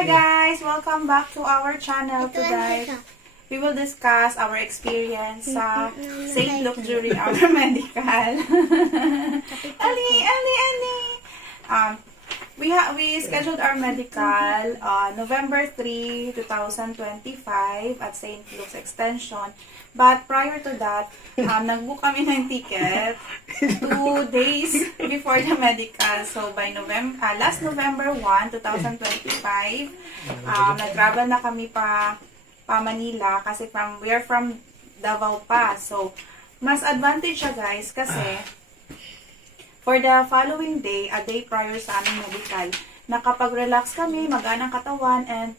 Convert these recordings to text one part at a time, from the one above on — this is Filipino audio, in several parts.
Hi guys! Welcome back to our channel today. We will discuss our experience sa St. Luke during our medical. Ali! We scheduled our medical November 3, 2025 at St. Luke's Extension. But prior to that, nag-book kami ng ticket 2 days before the medical. So by last November 1, 2025, nag-travel na kami pa Manila kasi we are from Davao pa. So mas advantage siya guys kasi for the following day, a day prior sa aming medical, nakapag-relax kami, magaan ang katawan, and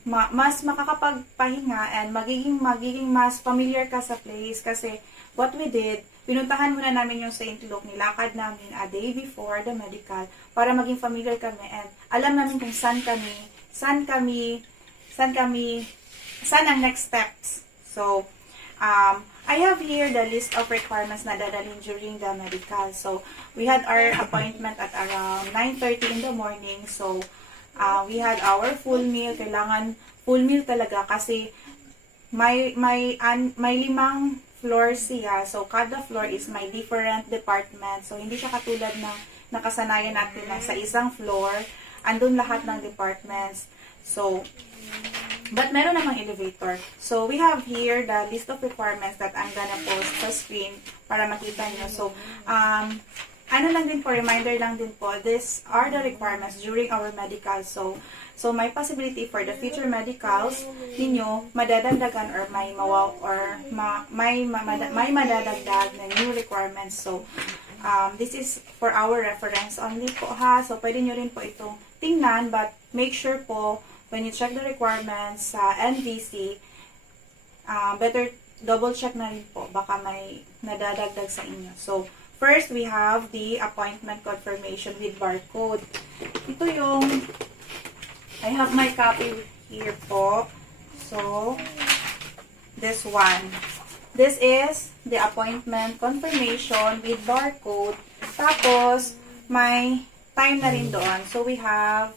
mas makakapagpahinga and magiging mas familiar ka sa place kasi what we did, pinuntahan muna namin yung St. Luke, nilakad namin a day before the medical para maging familiar kami and alam namin kung saan ang next steps. So, I have here the list of requirements na dadalhin during the medical. So, we had our appointment at around 9:30 in the morning. So, we had our full meal. Kailangan full meal talaga kasi may 5 floors siya. So, kada floor is may different department. So, hindi siya katulad ng nakasanayan natin na sa isang floor, andun lahat ng departments. So, but meron namang elevator. So, we have here the list of requirements that I'm gonna post sa screen para makita nyo. So, ano lang din po, reminder lang din po, these are the requirements during our medical. So may possibility for the future medicals ninyo, madadagdagan or may madadagdag na new requirements. So, this is for our reference only po ha. So, pwede nyo rin po itong tingnan, but make sure po, when you check the requirements sa NVC, better double check na rin po, baka may nadadagdag sa inyo. So, first, we have the appointment confirmation with barcode. Ito yung, I have my copy here po. So, this one. This is the appointment confirmation with barcode. Tapos, may time na rin doon. So, we have,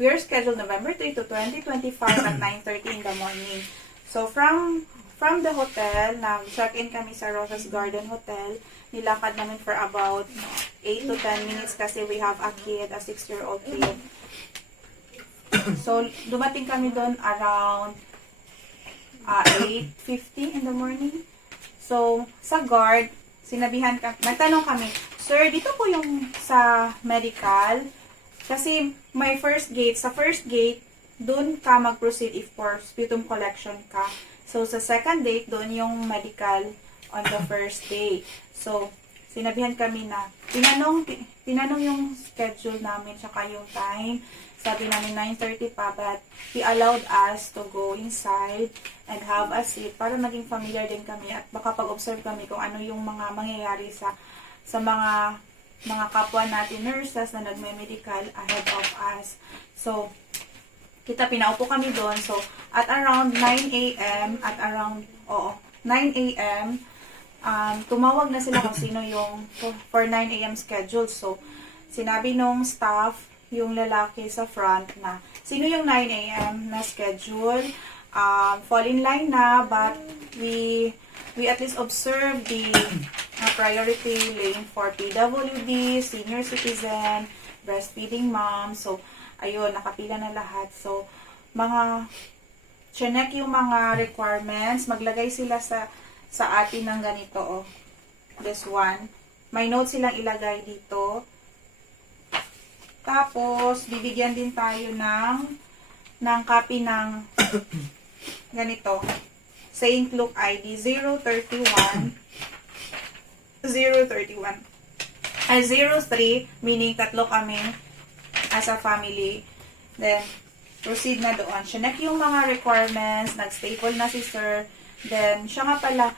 we are scheduled November 3 to 2025 at 9:30 in the morning. So, from the hotel, nag-check-in kami sa Rosas Garden Hotel. Nilakad namin for about 8 to 10 minutes kasi we have a kid, a 6-year-old kid. So, dumating kami doon around 8:50 in the morning. So, sa guard, nagtanong kami, "Sir, dito po yung sa medical?" Kasi may sa first gate, doon ka mag-proceed if for sputum collection ka. So, sa second date, doon yung medical on the first day. So, sinabihan kami na, tinanong yung schedule namin, tsaka yung time. Sabi namin 9:30 pa, but he allowed us to go inside and have a seat para maging familiar din kami at makapag-observe kami kung ano yung mga mangyayari sa mga kapwa natin nurses na nagme-medical ahead of us. So, pinaupo kami doon. So, at around 9 a.m., tumawag na sila kung sino yung for 9 a.m. schedule. So, sinabi nung staff, yung lalaki sa front na, sino yung 9 a.m. na schedule, fall in line na, but we at least observe the priority lane for PWD, senior citizen, breastfeeding mom. So, ayun, nakapila na lahat. So, check yung mga requirements, maglagay sila sa atin ng ganito, oh. This one. May notes silang ilagay dito. Tapos, bibigyan din tayo ng copy ng ganito. St. Luke ID 031. 03, meaning tatlo kami as a family. Then, proceed na doon. Check yung mga requirements, nag-staple na si sir. Then, siya nga pala,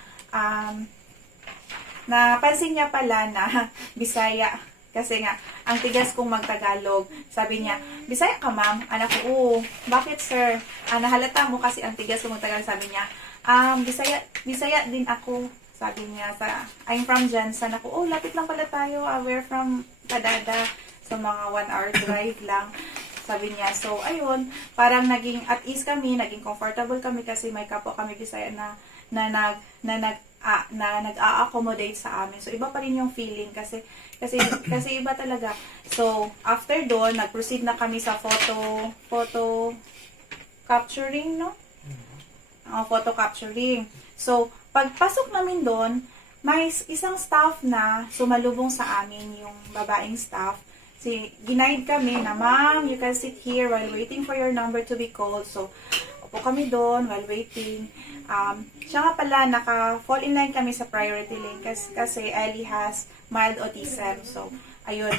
napansin niya pala na Bisaya. Kasi nga, ang tigas kong magtagalog. Sabi niya, "Bisaya ka, ma'am?" Anak ko, "Oo." "Bakit, sir?" "Nahalata mo kasi ang tigas kong magtagalog." Sabi niya, Bisaya din ako." Sabi niya, "I'm from Jensen." Ako, "Oh, lapit lang pala tayo. We're from Padada." So, mga 1 hour drive lang. Sabi niya. So, ayun, parang naging at ease kami, naging comfortable kami kasi may kapwa kami Bisaya na nag-a-accommodate sa amin. So, iba pa rin yung feeling kasi iba talaga. So, after doon, nag-proceed na kami sa photo capturing, no? Photo capturing. So, pagpasok namin doon, may isang staff na sumalubong sa amin, yung babaeng staff. Ginaid kami na, ma'am, you can sit here while waiting for your number to be called. So, upo kami doon while waiting. Siya nga pala, naka-fall in line kami sa priority lane kasi Ellie has mild autism. So, ayun,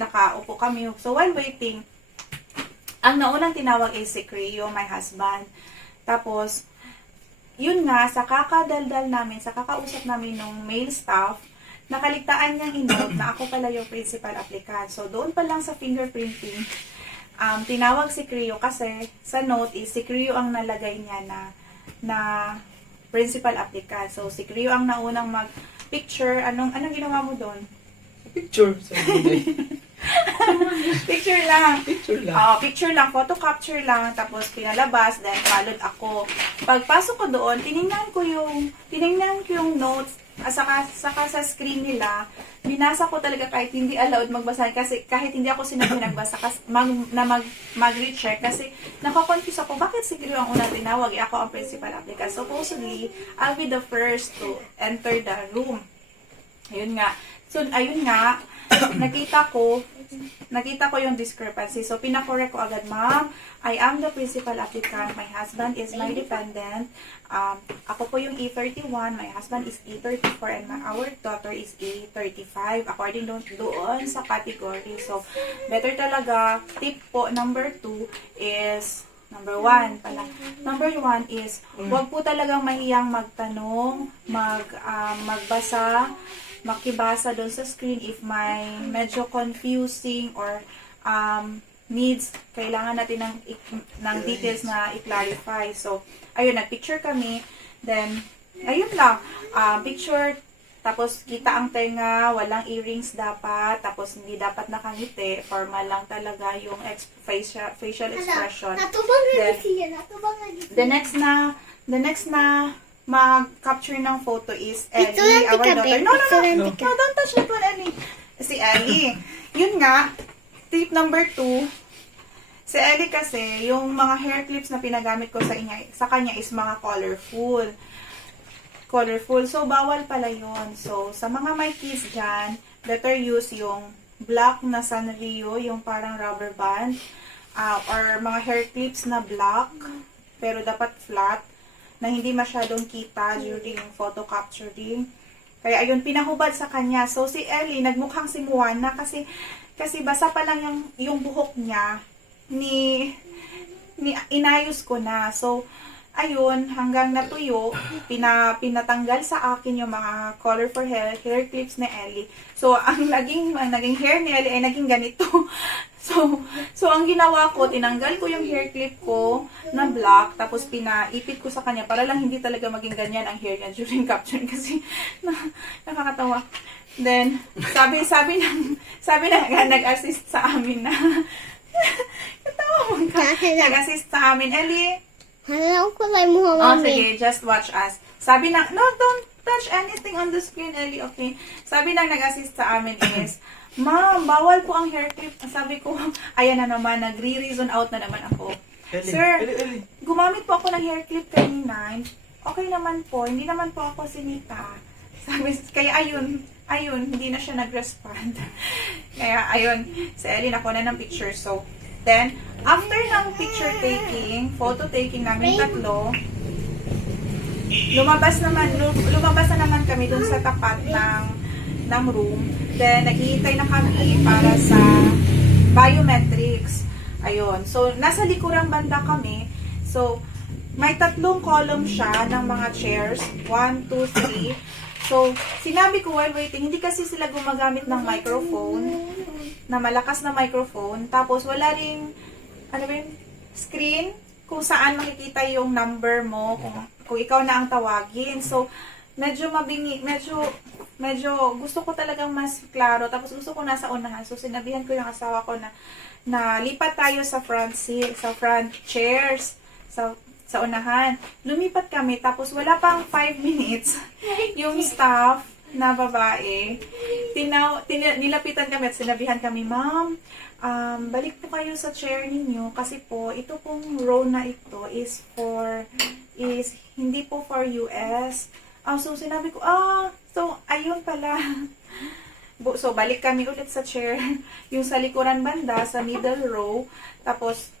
nakaupo kami. So, while waiting, ang naunang tinawag is si Creo, my husband. Tapos, yun nga, sa kakadaldal namin, sa kakausap namin ng male staff, nakaligtaan niyang inote na ako pala yung principal applicant. So, doon pa lang sa fingerprinting, tinawag si Creo kasi sa note is si Creo ang nalagay niya na principal applicant. So, si Creo ang naunang mag-picture. Anong ginawa mo doon? Picture. Picture lang. Picture lang. Picture lang, photo capture lang, tapos pinalabas, then followed ako. Pagpasok ko doon, tiningnan ko yung notes, saka sa screen nila, binasa ko talaga kahit hindi allowed magbasa, kasi kahit hindi ako sinabi nagbasa, mag-recheck, kasi nakakonfuse ako, bakit si Creo ang unang tinawag, ako ang principal applicant. Supposedly, I'll be the first to enter the room. Ayun nga. So, ayun nga, nakita ko yung discrepancy. So, pinakorek ko agad, ma'am, I am the principal applicant. My husband is my dependent. Ako po yung E31. My husband is E34 and our daughter is E35 according doon sa category. So, better talaga. Tip po, number 2 is Number 1 pala. Number 1 is, huwag po talagang mahiyang magtanong, magbasa, makibasa doon sa screen if may medyo confusing or needs, kailangan natin ng details na i-clarify. So, ayun, nag-picture kami. Then, ayun lang. Picture, tapos kita ang tenga, walang earrings dapat, tapos hindi dapat nakangiti, formal lang talaga yung facial expression. Then, the next na mag-capture ng photo is Ellie, our daughter. No, don't touch that one, Ellie. Si Ellie. Yun nga, tip number 2, si Ellie kasi, yung mga hair clips na pinagamit ko sa kanya is mga colorful. So, bawal pala yun. So, sa mga may kids dyan, better use yung black na Sanrio, yung parang rubber band, or mga hair clips na black, pero dapat flat, na hindi masyadong kita during photo capturing. Kaya, ayun, pinahubad sa kanya. So, si Ellie, nagmukhang si Moana kasi basa pa lang yung buhok niya, inayos ko na. So, ayun, hanggang natuyo, pinatanggal sa akin yung mga colorful hair clips ni Ellie. So, ang naging hair ni Ellie ay naging ganito. So, ang ginawa ko, tinanggal ko yung hair clip ko na black, tapos pinaipit ko sa kanya para lang hindi talaga maging ganyan ang hair niya during capture kasi nakakatawa. Then, sabi na nag-assist sa amin na katawa mo ka. Nag-assist sa amin, Ellie. Sige, just watch us. Sabi na, no, don't touch anything on the screen, Ellie, okay? Sabi na nag-assist sa amin is, ma'am, bawal po ang hair clip. Sabi ko, ayan na naman, nagre-reason out na naman ako. Sir, gumamit po ako ng hair clip kanina. Okay naman po, hindi naman po ako sinita. Kaya ayun, hindi na siya nag-respond. Kaya ayun, si Ellie nakuha na ng picture. So, then, after ng picture taking, photo taking namin tatlo, lumabas na naman kami dun sa tapat ng room. Then, naghihintay na kami para sa biometrics. Ayun. So, nasa likurang banda kami. So, may 3 column siya ng mga chairs. 1, 2, 3. So, sinabi ko while waiting, hindi kasi sila gumagamit ng microphone, na malakas na microphone. Tapos, wala ring, screen, kung saan makikita yung number mo, kung ikaw na ang tawagin. So, medyo medyo gusto ko talagang mas klaro, tapos gusto ko nasa unahan. So, sinabihan ko yung asawa ko na lipat tayo sa front seat, sa front chairs, sa unahan. Lumipat kami, tapos wala pang 5 minutes, yung staff na babae, nilapitan kami at sinabihan kami, ma'am, balik po kayo sa chair ninyo kasi po, ito pong row na ito is hindi po for US. So, sinabi ko, so, ayun pala. So, balik kami ulit sa chair, yung sa likuran banda, sa middle row, tapos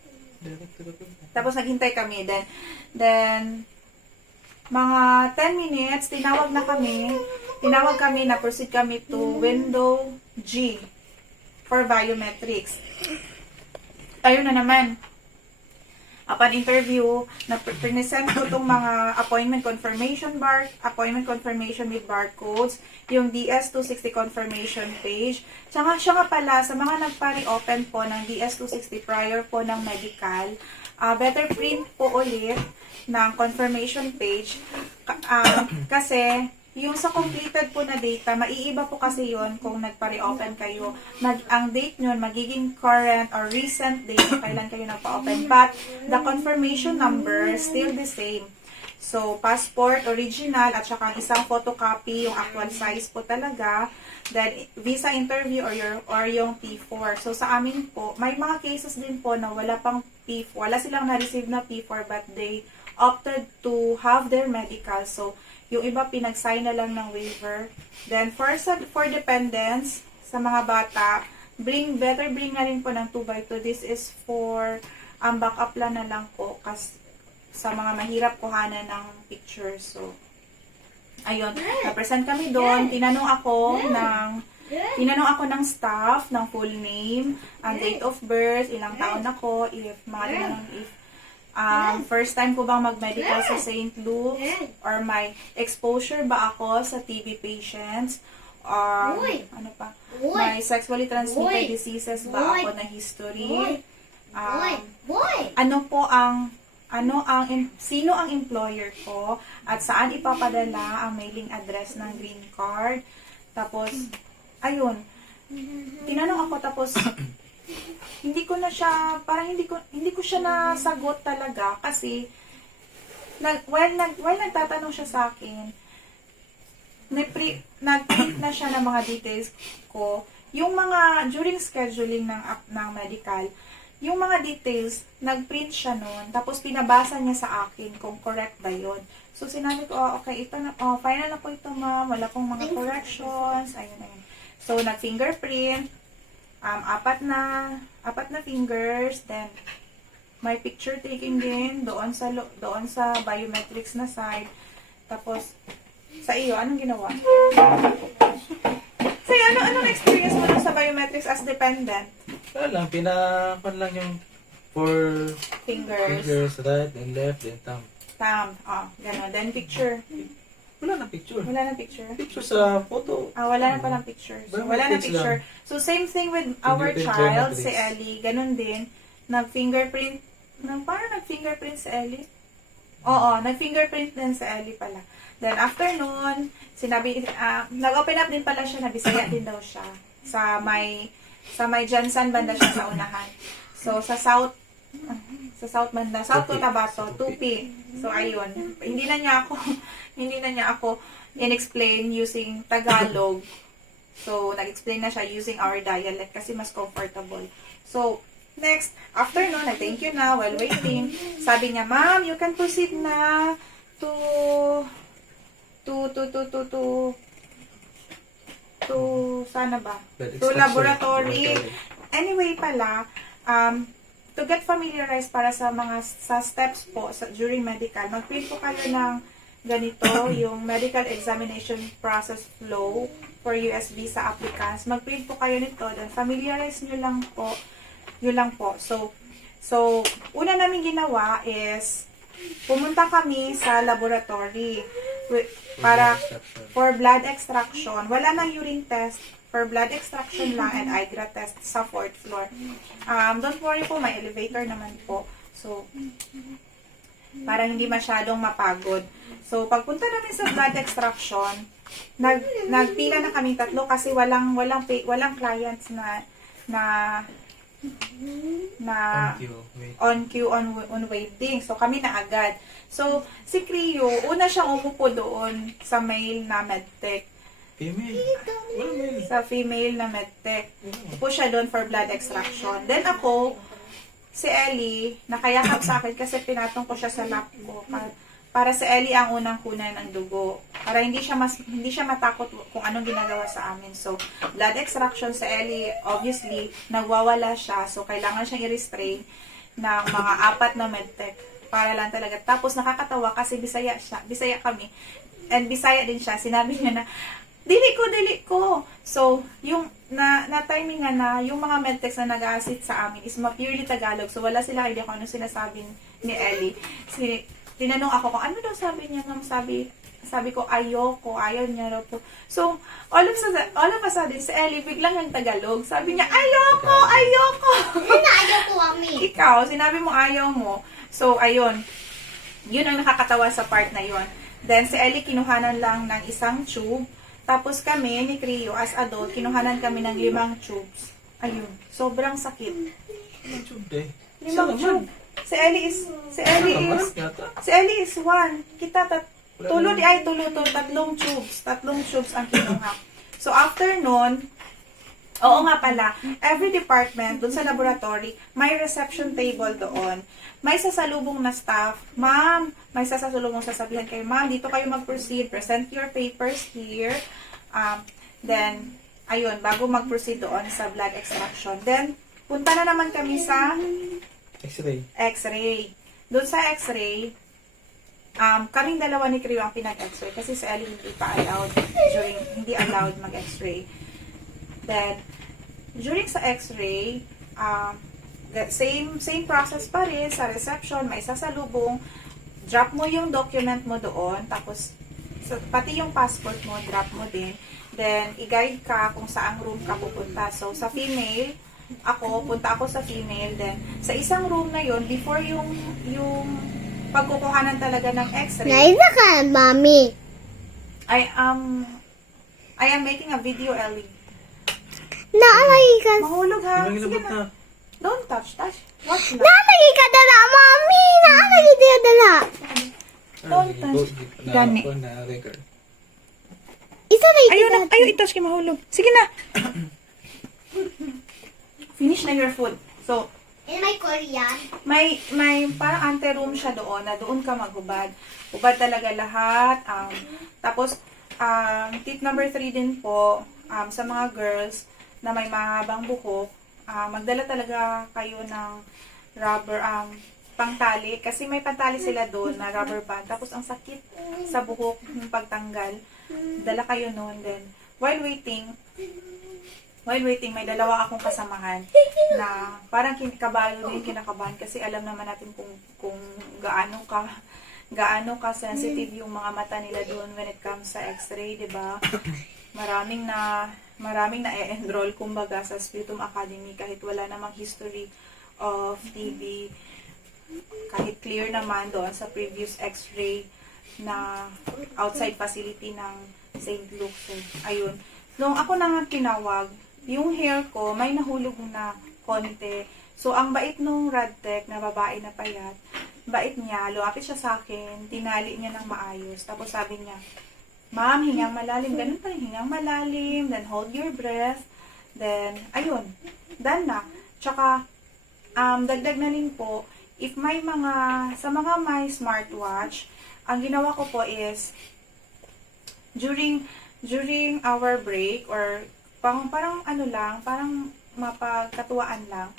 naghintay kami. Then, mga 10 minutes, tinawag kami, na-proceed kami to window G for biometrics. Ayun na naman. Upon interview, na-present ko itong mga appointment confirmation with barcodes, yung DS-260 confirmation page. Siya nga pala, sa mga nagpa-reopen po ng DS-260 prior po ng medical, better print po ulit ng confirmation page kasi yung sa completed po na data, maiiba po kasi yon kung nagpa-reopen kayo. Ang date nyo magiging current or recent date kung kailan kayo nagpa-open. But the confirmation number still the same. So, passport, original, at saka isang photocopy, yung actual size po talaga. Then, visa interview or yung P4. So, sa amin po, may mga cases din po na wala pang P4. Wala silang na-receive na P4 but they opted to have their medical. So, yung iba pinag-sign na lang ng waiver. Then, for dependents, sa mga bata, better bring na rin po ng 2x2. This is for backup plan na lang po kasi sa mga mahirap kuhanan ng pictures. So, ayun. Na-present kami doon. Tinanong ako ng staff, ng full name, date of birth, ilang taon ako, first time ko bang mag-medical sa St. Luke's, or may exposure ba ako sa TB patients, may sexually transmitted diseases ba ako na history, sino ang employer ko, at saan ipapadala ang mailing address ng green card. Tapos, ayun, tinanong ako, tapos hindi ko siya nasagot talaga kasi while nagtatanong siya sa akin, nag-print na siya ng mga details ko, yung mga during scheduling ng medical, yung mga details, nag-print siya nun, tapos pinabasa niya sa akin kung correct ba yun. So, sinabi ko, okay, ito na, final na po ito, ma'am, wala pong mga corrections, ayun. So, nag-fingerprint, apat na fingers, then may picture taking din doon sa biometrics na side. Tapos sa iyo, anong ginawa? Say, anong experience mo sa biometrics as dependent? Wala lang, pinakon lang yung four fingers, right, then left, then thumb. Gano'n. Then picture. Wala na picture. Picture sa photo. Wala na palang picture. So, wala na picture. So, same thing with our child, si Ellie. Ganun din. Nag-fingerprint. Parang nag-fingerprint si Ellie? Oo, nag-fingerprint din si Ellie pala. Then, after nun, nag-open up din pala siya, na Bisaya din daw siya. Sa may Jansan banda siya sa unahan. So, sa South Cotabato, 2P. So, ayun. Hindi na niya ako in-explain using Tagalog. So, nag-explain na siya using our dialect kasi mas comfortable. So, next, after nun, thank you na while waiting. Sabi niya, ma'am, you can proceed na to sana ba? To laboratory. Anyway pala, to get familiarized para sa steps po during medical, mag-print po kayo ng ganito, yung medical examination process flow for USB sa applicants. Mag-print po kayo nito, then familiarize nyo lang po. Yun lang po. So, una namin ginawa is, pumunta kami sa laboratory for blood extraction. Wala nang urine test. For blood extraction lang and IGRA test sa 4th floor. Don't worry po, may elevator naman po. So, para hindi masyadong mapagod. So, pagpunta namin sa blood extraction, nagpila na kaming tatlo kasi walang clients na Thank you. Wait. on queue on waiting. So kami na agad. So si Cleo, una siyang umupo doon sa male na medtech. Female. Wala male. Sa female na medtech. Upo siya doon for blood extraction. Then ako, si Ellie, nakayakap sa akin kasi pinatong ko siya sa lap ko. Para si Ellie ang unang kunan ng dugo. Para hindi siya matakot kung anong ginagawa sa amin. So, blood extraction sa Ellie, obviously, nagwawala siya. So, kailangan siyang i-restrain ng mga 4 na medtech. Para lang talaga. Tapos, nakakatawa kasi Bisaya siya. Bisaya kami. And Bisaya din siya. Sinabi niya na, dili ko. So, yung na-timingan na yung mga medtechs na nag-assist sa amin is purely Tagalog. So, wala sila idea kung ano sinasabi ni Ellie. Tinanong ako kung ano daw sabi niya. Sabi ko, ayaw niya raw po. So, all of a sudden, si Ellie biglang ang Tagalog. Sabi niya, ayoko. Ayaw ko, Mami. Ikaw, sinabi mo ayaw mo. So, ayun. Yun ang nakakatawa sa part na yun. Then, si Ellie kinuhanan lang ng isang tube. Tapos kami, ni Cleo, as adult, kinuhanan kami ng 5 tubes. Ayun. Sobrang sakit. Ano tube eh? 5 tube. Si Ellie is 1. Kita tulo 3 tubes. 3 tubes ang kinuha. So, after nun, oo nga pala, every department, dun sa laboratory, may reception table doon. May sasalubong na staff. Ma'am, may sasalubong sasabihan kayo, ma'am, dito kayo mag-proceed. Present your papers here. Then, ayun, bago mag-proceed doon sa blood extraction. Then, punta na naman kami sa X-ray. X-ray. Doon sa X-ray, kaming dalawa ni Cleo ang pinag-X-ray kasi si Ellie hindi allowed mag-X-ray. Then, during sa X-ray, same process pa rin sa reception, may sasalubong, drop mo yung document mo doon, tapos pati yung passport mo, drop mo din. Then, i-guide ka kung saang room ka pupunta. So, sa female, punta ako sa female. Then, sa isang room na yon before yung pagkukuhanan talaga ng X-ray, Naiba ka, Mami. I am making a video, Ellie. Naalagay ka. Mahulog ha. Ibang Sige ilabot na. na. Don't touch. Watch na. Naalagay ka dala, Mami. Naalagay ka dala. Don't touch. Gani. Na record. Isa na Ayaw i-touch kay mahulog. Sige na. Finish na your food. So, In my Korean. may parang ante-room siya doon na doon ka maghubad. Hubad talaga lahat. Tapos, tip number 3 din po, sa mga girls na may mahabang buhok, magdala talaga kayo ng rubber, pangtali. Kasi may pantali sila doon na rubber band. Tapos, ang sakit sa buhok ng pagtanggal. Dala kayo noon. Then, while waiting, may dalawa akong kasamahan na parang kinakabahan kasi alam naman natin kung gaano ka sensitive yung mga mata nila doon when it comes sa X-ray, 'di ba? Maraming na e-enroll kumbaga sa Sputum Academy kahit wala namang history of TB, kahit clear naman doon sa previous X-ray na outside facility ng St. Luke. So, ayun. Nung ako na nga tinawag, yung hair ko, may nahulog na konti. So, ang bait nung Radtech na babae na payat, bait niya, lumapit siya sa akin, tinali niya ng maayos. Tapos sabi niya, ma'am, hingang malalim. Ganun pa rin, hingang malalim. Then, hold your breath. Then, ayun. Done na. Tsaka, dagdag na rin po, if may sa mga may smartwatch, ang ginawa ko po is, during our break, or parang mapagkatuwaan lang,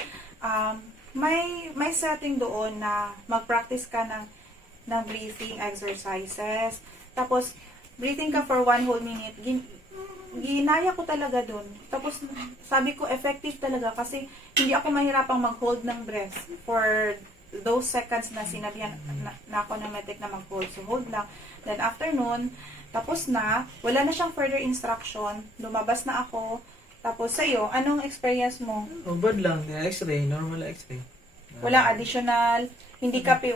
may setting doon na mag-practice ka ng breathing exercises. Tapos, breathing ka for 1 whole minute. Ginaya ko talaga doon. Tapos, sabi ko, effective talaga kasi hindi ako mahirapang mag-hold ng breath for those seconds na sinabihan na ako ng medic na mag-hold. So, hold lang. Then, after nun, tapos na, wala na siyang further instruction. Lumabas na ako. Tapos sa'yo, anong experience mo? Ubad lang. X-ray. Normal X-ray. Walang additional,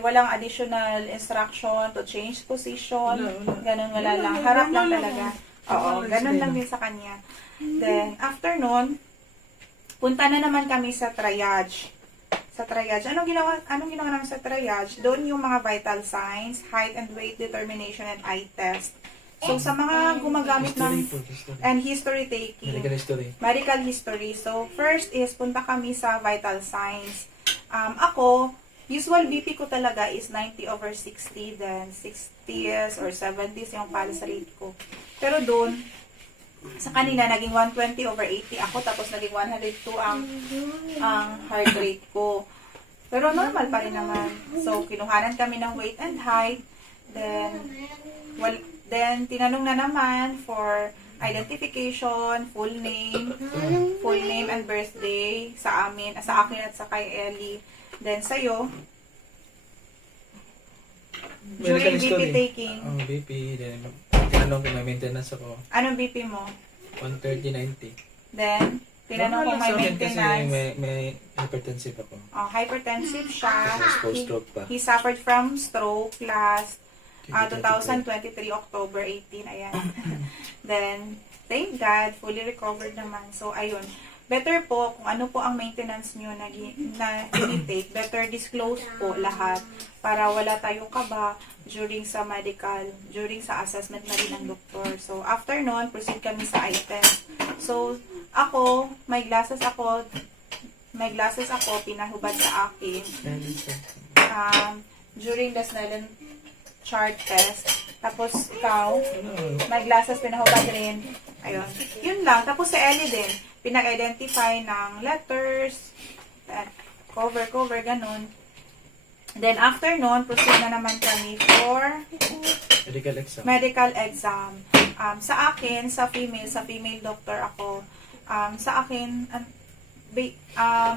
walang additional instruction to change position. Wala. Ganun, wala lang. Harap lang talaga. Oo, ganun lang din sa kanya. Then, after nun, punta na naman kami sa triage. Sa triage, anong ginawa namin sa triage? Doon yung mga vital signs, height and weight determination, and eye test. So, sa mga gumagamit ng and history taking, Medical history. medical history. So, first is punta kami sa vital signs. Ako, usual BP ko talaga is 90/60, then 60s or 70s yung pulse rate ko. Pero doon, sa kanila, naging 120/80 ako, tapos naging 102 ang heart rate ko. Pero normal pa rin naman. So, kinuhanan kami ng weight and height. Then, tinanong na naman for identification, full name and birthday sa amin, sa akin at sa kay Ellie. Then, sa'yo, during BP taking, BP, then tinanong kung may maintenance ako. anong BP mo? 130/90. Then, tinanong kung may maintenance. Kasi may hypertensive ako. Hypertensive siya. Tapos post-stroke pa. He suffered from stroke last 2023, October 18. Ayan. Then, thank God, fully recovered naman. So, ayun. Better po, kung ano po ang maintenance nyo na tinitake, better disclose po lahat para wala tayong kaba during sa medical, during sa assessment na rin ng doktor. So, after nun, proceed kami sa eye test. So, ako, may glasses ako, pinahubad sa akin. During the Snellen chart test. Tapos, ikaw, may glasses, pinahubad rin. Ayun. Yun lang. Tapos, sa Ellie din, pinag-identify ng letters, cover, ganun. Then, after nun, proceed na naman kami for medical exam. Sa akin, sa female doctor ako. Sa akin,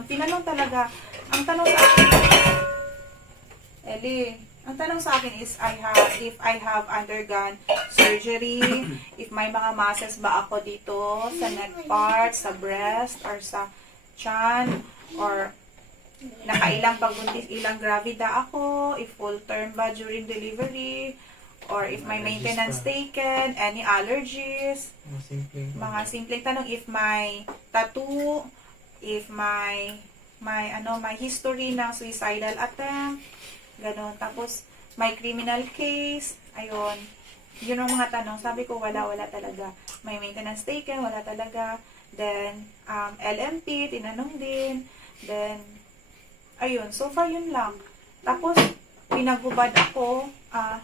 tinanong talaga, ang tanong sa akin, Ellie, ang tanong sa akin is, if I have undergone surgery, if may mga masses ba ako dito sa neck part, sa breast, or sa chan, or nakailang pagbuntis, ilang gravida ako, if full term ba during delivery, or if may maintenance taken, any allergies, mga simpleng tanong, if may tattoo, if may history ng suicidal attempt, ganon. Tapos, may criminal case. Ayun. Yun ang mga tanong. Sabi ko, wala talaga. May maintenance taken, wala talaga. Then, LMP, tinanong din. Then, ayun. So far, yun lang. Tapos, pinaghubad ako.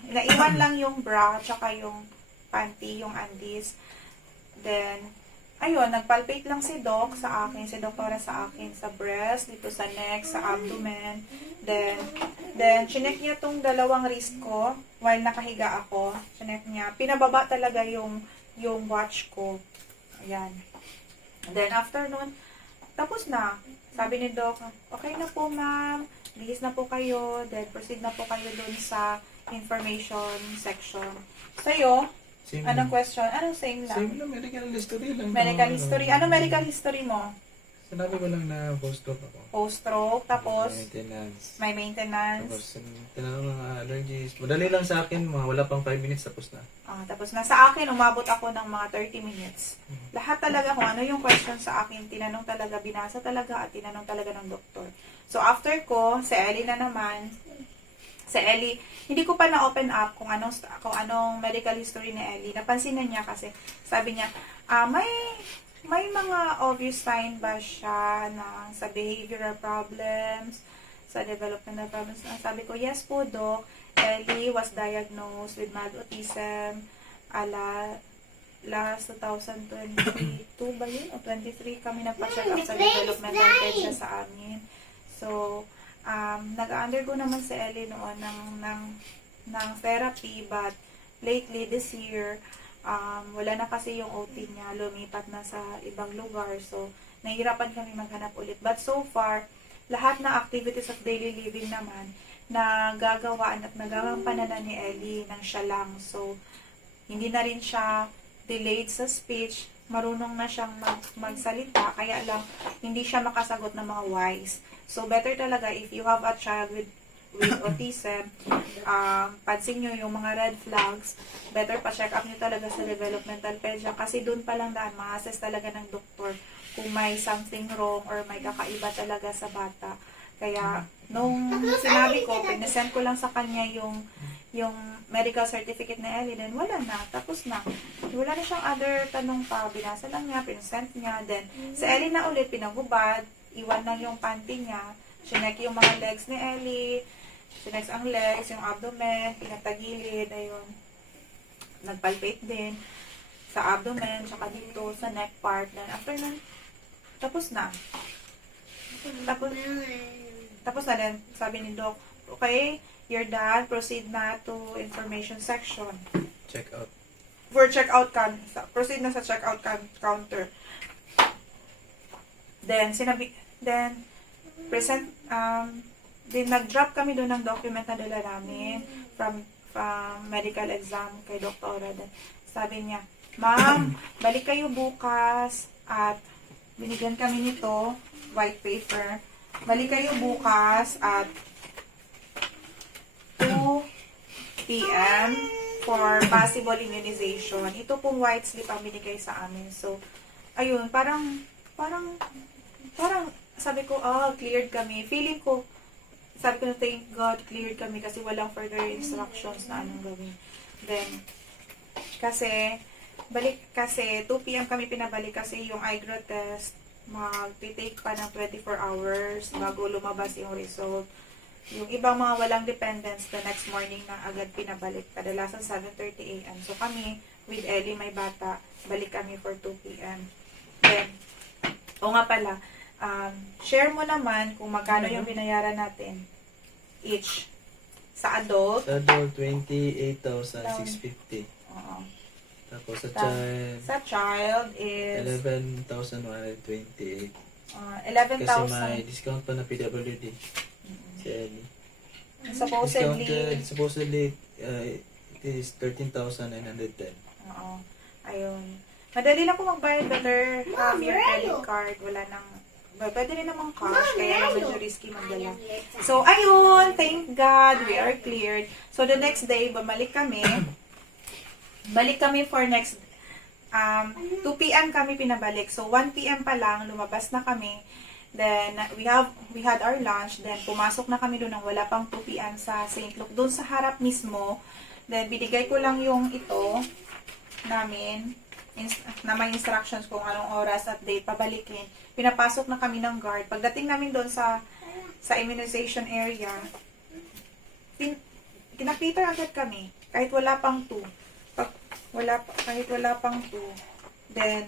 Naiwan lang yung bra, tsaka yung panty, yung undies. Then, ayun, nagpalpate lang si doktora sa akin, sa breast, dito sa neck, sa abdomen. Then chinek niya tong dalawang wrist ko while nakahiga ako. Chinek niya. Pinababa talaga yung watch ko. Ayan. Then after nun, tapos na. Sabi ni Doc, okay na po ma'am, bihis na po kayo, then proceed na po kayo dun sa information section. Sa'yo, anong question? Anong same lang? Same lang, medical history lang. Medical history. Anong medical history mo? Sinabi ko lang na post-stroke ako. Post-stroke, tapos may May maintenance. maintenance. Tapos, tinanong mga allergies. Madali lang sa akin, wala pang 5 minutes, tapos na. Tapos na sa akin, umabot ako ng mga 30 minutes. Lahat talaga kung ano yung question sa akin, tinanong talaga, binasa talaga, at tinanong talaga ng doktor. So, after ko, sa Ellie na naman, sa Ellie, hindi ko pa na-open up kung anong medical history ni Ellie. Napansin na niya kasi, sabi niya, may mga obvious sign ba siya na sa behavioral problems, sa developmental problems? Sabi ko, yes po, Doc. Ellie was diagnosed with mild autism last 2022 ba yun? O 23 kami nagpa-check up sa developmental PED sa amin. So, nag-undergo naman si Ellie noon ng therapy, but lately this year, wala na kasi yung OT niya, lumipat na sa ibang lugar, so nahihirapan kami maghanap ulit. But so far, lahat na activities of daily living naman na gagawaan at nagagampanan na ni Ellie nang siya lang. So, hindi na rin siya delayed sa speech, marunong na siyang magsalita, kaya lang hindi siya makasagot ng mga whys. So, better talaga if you have a child with with autism, pansin nyo yung mga red flags, better pa-check up nyo talaga sa developmental pedia kasi doon pa lang daan, ma-assess talaga ng doktor kung may something wrong or may kakaiba talaga sa bata. Kaya, nung sinabi ko, pinesend ko lang sa kanya yung medical certificate na Ellie, then wala na, tapos na. Wala na siyang other tanong pa, binasa lang niya, pinesend niya, then sa Ellie na ulit, pinagubad, iwan lang yung panty niya, sinek yung mga legs ni Ellie, sinek ang legs, yung abdomen, pinatagilid, ayun. Nagpalpate din sa abdomen, tsaka dito sa neck part, then after nun, tapos na. Tapos na din, sabi ni Doc, okay, you're done, proceed na to information section. Check out. For checkout proceed na sa checkout counter. Then, then nag-drop kami doon ng document na dala namin from medical exam kay Doktora. Then, sabi niya, ma'am, balik kayo bukas at binigyan kami nito, white paper. Balik kayo bukas at 2 p.m. for possible immunization. Ito pong white slip ang binigay sa amin. So, ayun, parang, sabi ko, cleared kami. Feeling ko, sabi ko, thank God, cleared kami kasi walang further instructions na anong gawin. Then, kasi 2 p.m. kami pinabalik kasi yung IGRA test, mag-take pa ng 24 hours bago lumabas yung result. Yung ibang mga walang dependents, the next morning na agad pinabalik. Kadalasan 7:30 a.m. So kami, with Ellie, may bata, balik kami for 2 p.m. Then, nga pala, share mo naman kung magkano yung binayaran natin each. Sa adult, Sa adult, 28,650. oo. Tapos sa child, Sa child is 11,128. 11,000. Kasi may discount pa na PWD. Si Ellie. Supposedly, it is 13,910. Oo. Ayun. Madali lang po magbayad, better have your credit card. Wala nang, pwede rin namang cash, kaya lang medyo risky magdala. So, ayun, thank God, we are cleared. So, the next day, bumalik kami. Balik kami for next, 2 p.m. kami pinabalik. So, 1 p.m. pa lang, lumabas na kami. Then, we had our lunch. Then, pumasok na kami doon nang wala pang 2 p.m. sa St. Luke. Doon sa harap mismo. Then, binigay ko lang yung ito namin na may instructions kung anong oras at date pabalikin. Pinapasok na kami ng guard. Pagdating namin doon sa immunization area, kinakita agad kami. Kahit wala pang 2. Kahit wala pang 2. Then,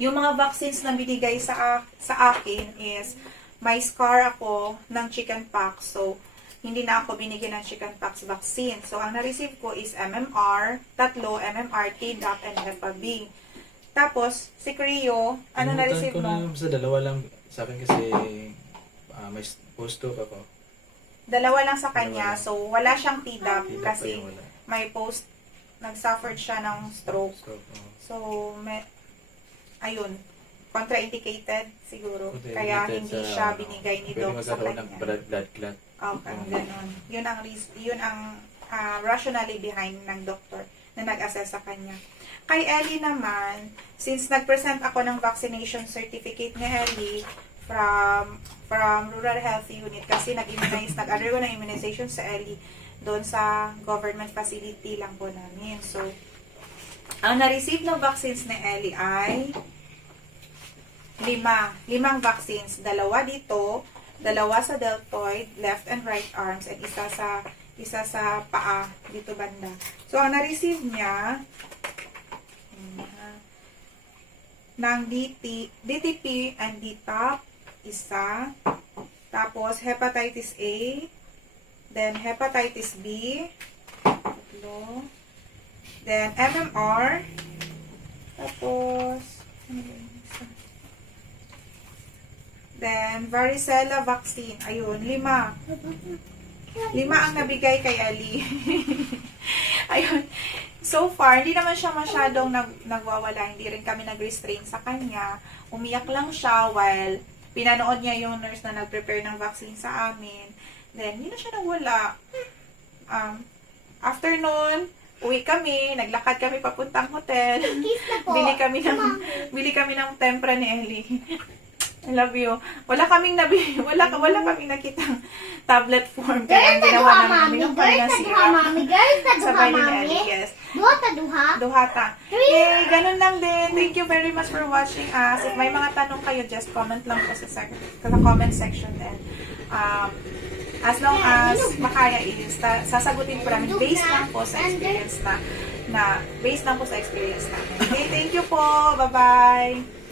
yung mga vaccines na binigay sa akin is, may scar ako ng chickenpox. So, hindi na ako binigyan ng chickenpox vaccine. So, ang na-receive ko is MMR, 3, MMR, Tdap, and Hep B. Tapos, si Creo, ano na-receive ko mo? na sa dalawa lang. Sa akin kasi, may post-op ako. Dalawa lang sa kanya. Dalawa lang. So, wala siyang Tdap Tdap kasi pa yung wala. may nag-suffered siya ng stroke. So, ayun, contraindicated siguro. Kaya hindi siya binigay ni Doc sa kanya. Pwede magkaroon ng blood clot. Okay, ganun. Yun ang rationally behind ng doctor na nag-assess sa kanya. Kay Ellie naman, since nag-present ako ng vaccination certificate ni Ellie from Rural Health Unit kasi nag-undergo ng immunization sa Ellie doon sa government facility lang po namin. So, ang na-receive ng vaccines ni Ellie ay 5 vaccines. 2 dito, 2 sa deltoid, left and right arms, and isa sa paa, dito banda. So, ang na-receive niya ng DTP and DTaP, isa. Tapos, hepatitis A, then hepatitis B, 3. Then, MMR. Tapos, then, varicella vaccine. Ayun, 5. 5 ang nabigay kay Ali. Ayun. So far, hindi naman siya masyadong nagwawala. Hindi rin kami nag-restrain sa kanya. Umiyak lang siya while pinanood niya yung nurse na nag-prepare ng vaccine sa amin. Then, hindi na siya nawala. After nun, uwi kami, naglakad kami papuntang hotel. Kiss na po. Bili kami ng tempra ni Ellie. I love you. Wala kaming kaming nakitang tablet form. Kaya ang ginawa namin, Girls, minumpay na taduha, syrup. mami. Girls, taduha, Sabay ni mami. Ellie, yes. Duha, taduha. Duhata. Yay! Ganun lang din. Thank you very much for watching us. If may mga tanong kayo, just comment lang po sa comment section. And as long as makaya is, sasagutin po namin based lang po sa experience based lang po sa experience namin. Okay, thank you po. Bye-bye.